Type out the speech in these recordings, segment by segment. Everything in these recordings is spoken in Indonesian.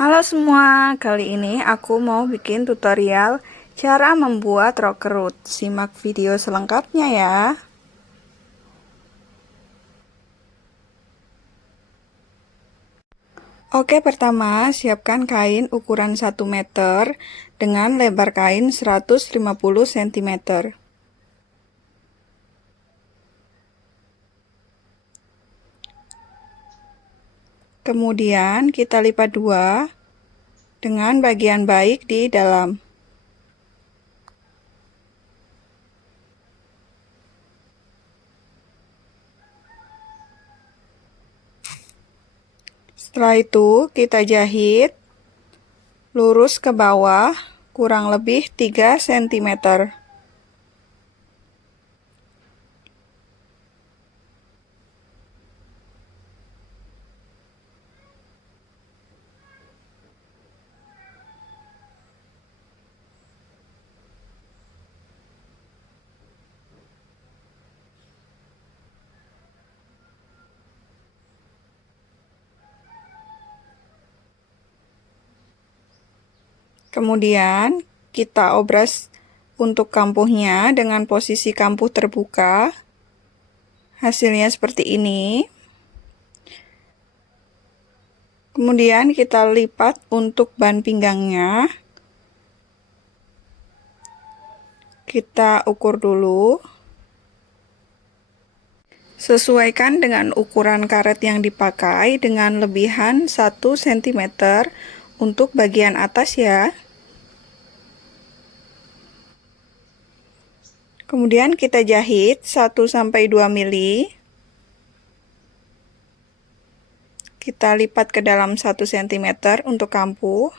Halo semua, kali ini aku mau bikin tutorial cara membuat rocker root. Simak video selengkapnya ya. Oke, pertama siapkan kain ukuran 1 meter dengan lebar kain 150 cm. Kemudian kita lipat dua dengan bagian baik di dalam. Setelah itu kita jahit lurus ke bawah kurang lebih 3 cm. Kemudian kita obras untuk kampuhnya dengan posisi kampuh terbuka. Hasilnya seperti ini. Kemudian kita lipat untuk ban pinggangnya. Kita ukur dulu. Sesuaikan dengan ukuran karet yang dipakai dengan lebihan 1 cm untuk bagian atas ya. Kemudian kita jahit 1-2 mili. Kita lipat ke dalam 1 cm untuk kampuh.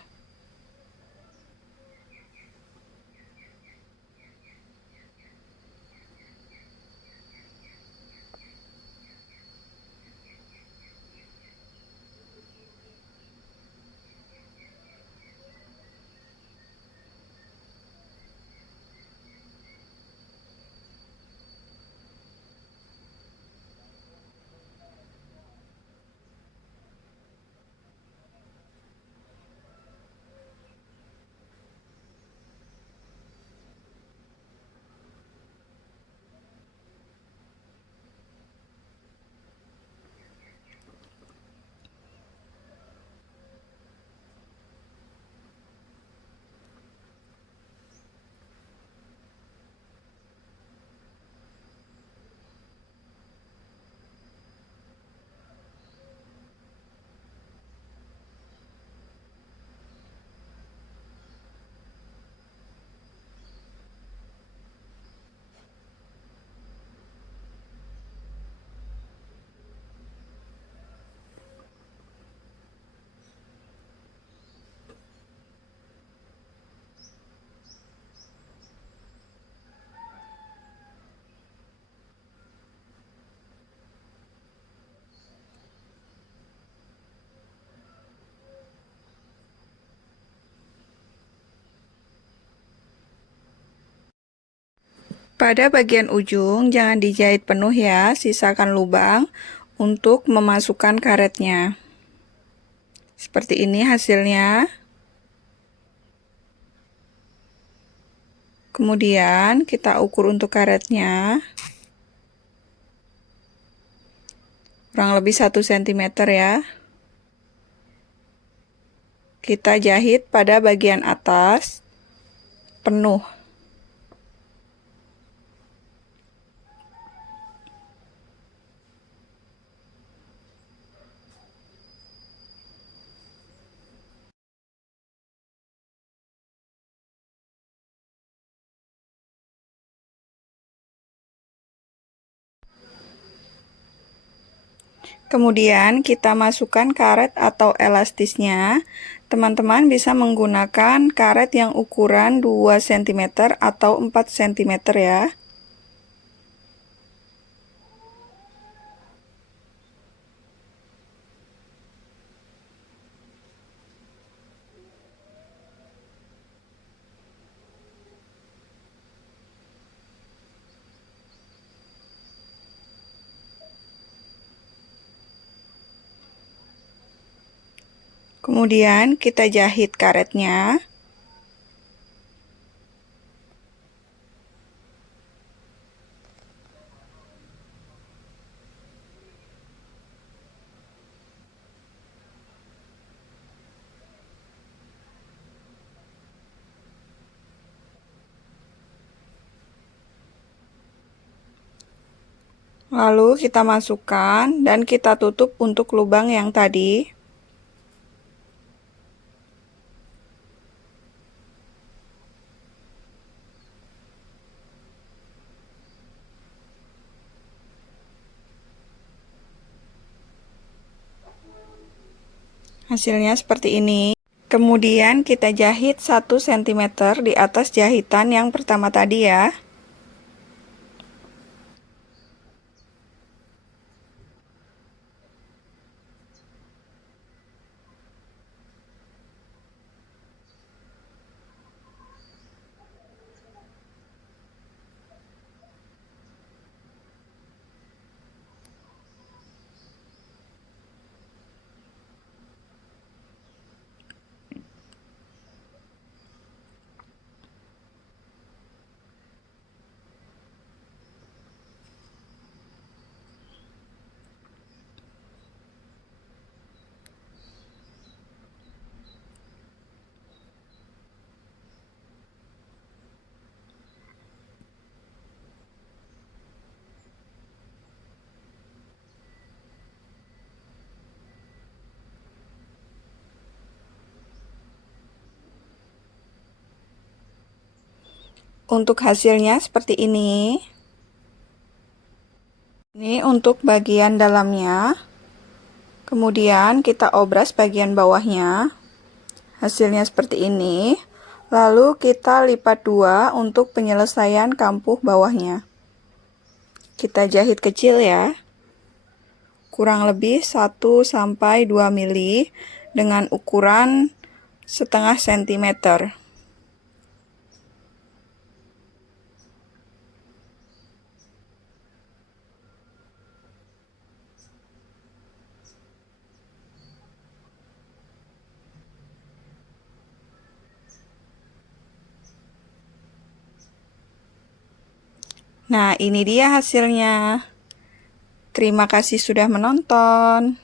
Pada bagian ujung jangan dijahit penuh ya, sisakan lubang untuk memasukkan karetnya. Seperti ini hasilnya. Kemudian kita ukur untuk karetnya. Kurang lebih 1 cm ya. Kita jahit pada bagian atas penuh. Kemudian kita masukkan karet atau elastisnya. Teman-teman bisa menggunakan karet yang ukuran 2 cm atau 4 cm ya. Kemudian kita jahit karetnya. Lalu kita masukkan dan kita tutup untuk lubang yang tadi. Hasilnya seperti ini. Kemudian kita jahit 1 cm di atas jahitan yang pertama tadi ya. Untuk hasilnya seperti ini. Ini untuk bagian dalamnya. Kemudian kita obras bagian bawahnya. Hasilnya seperti ini. Lalu kita lipat 2 untuk penyelesaian kampuh bawahnya. Kita jahit kecil ya. Kurang lebih 1–2 mili dengan ukuran setengah sentimeter. Nah, ini dia hasilnya. Terima kasih sudah menonton.